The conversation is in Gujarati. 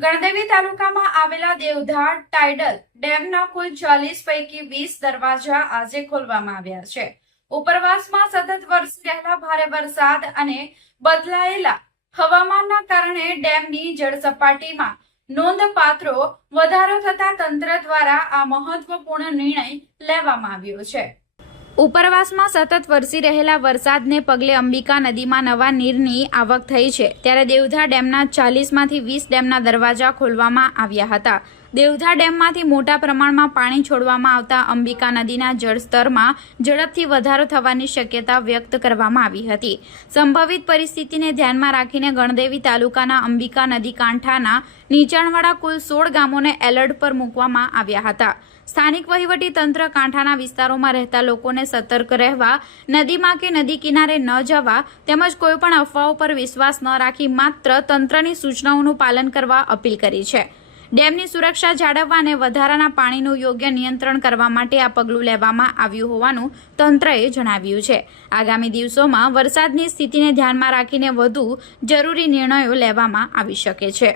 ગણદેવી તાલુકામાં આવેલા દેવધા ટાઇડલ ડેમના કુલ 40 પૈકી 20 દરવાજા આજે ખોલવામાં આવ્યા છે। ઉપરવાસમાં સતત વરસી રહેલા ભારે વરસાદ અને બદલાયેલા હવામાનના કારણે ડેમની જળસપાટીમાં નોંધપાત્ર વધારો થતા તંત્ર દ્વારા આ મહત્વપૂર્ણ નિર્ણય લેવામાં આવ્યો છે। ઉપરવાસમાં સતત વરસી રહેલા વરસાદને પગલે અંબિકા નદીમાં નવા નીરની આવક થઈ છે, ત્યારે દેવધા ડેમના 40માંથી 20 ડેમના દરવાજા ખોલવામાં આવ્યા હતા। દેવધા ડેમમાંથી મોટા પ્રમાણમાં પાણી છોડવામાં આવતા અંબિકા નદીના જળસ્તરમાં ઝડપથી વધારો થવાની શક્યતા વ્યક્ત કરવામાં આવી હતી। સંભવિત પરિસ્થિતિને ધ્યાનમાં રાખીને ગણદેવી તાલુકાના અંબિકા નદી કાંઠાના નીચાણવાળા કુલ 16 ગામોને એલર્ટ પર મૂકવામાં આવ્યા હતા। સ્થાનિક વહીવટી તંત્ર કાંઠાના વિસ્તારોમાં રહેતા લોકોને સતર્ક રહેવા, નદીમાં કે નદી કિનારે ન જવા તેમજ કોઈપણ અફવાઓ પર વિશ્વાસ ન રાખી માત્ર તંત્રની સૂચનાઓનું પાલન કરવા અપીલ કરી છે। ડેમની સુરક્ષા જાળવવા અને વધારાના પાણીનું યોગ્ય નિયંત્રણ કરવા માટે આ પગલું લેવામાં આવ્યું હોવાનું તંત્રએ જણાવ્યું છે। આગામી દિવસોમાં વરસાદની સ્થિતિને ધ્યાનમાં રાખીને વધુ જરૂરી નિર્ણયો લેવામાં આવી શકે છે।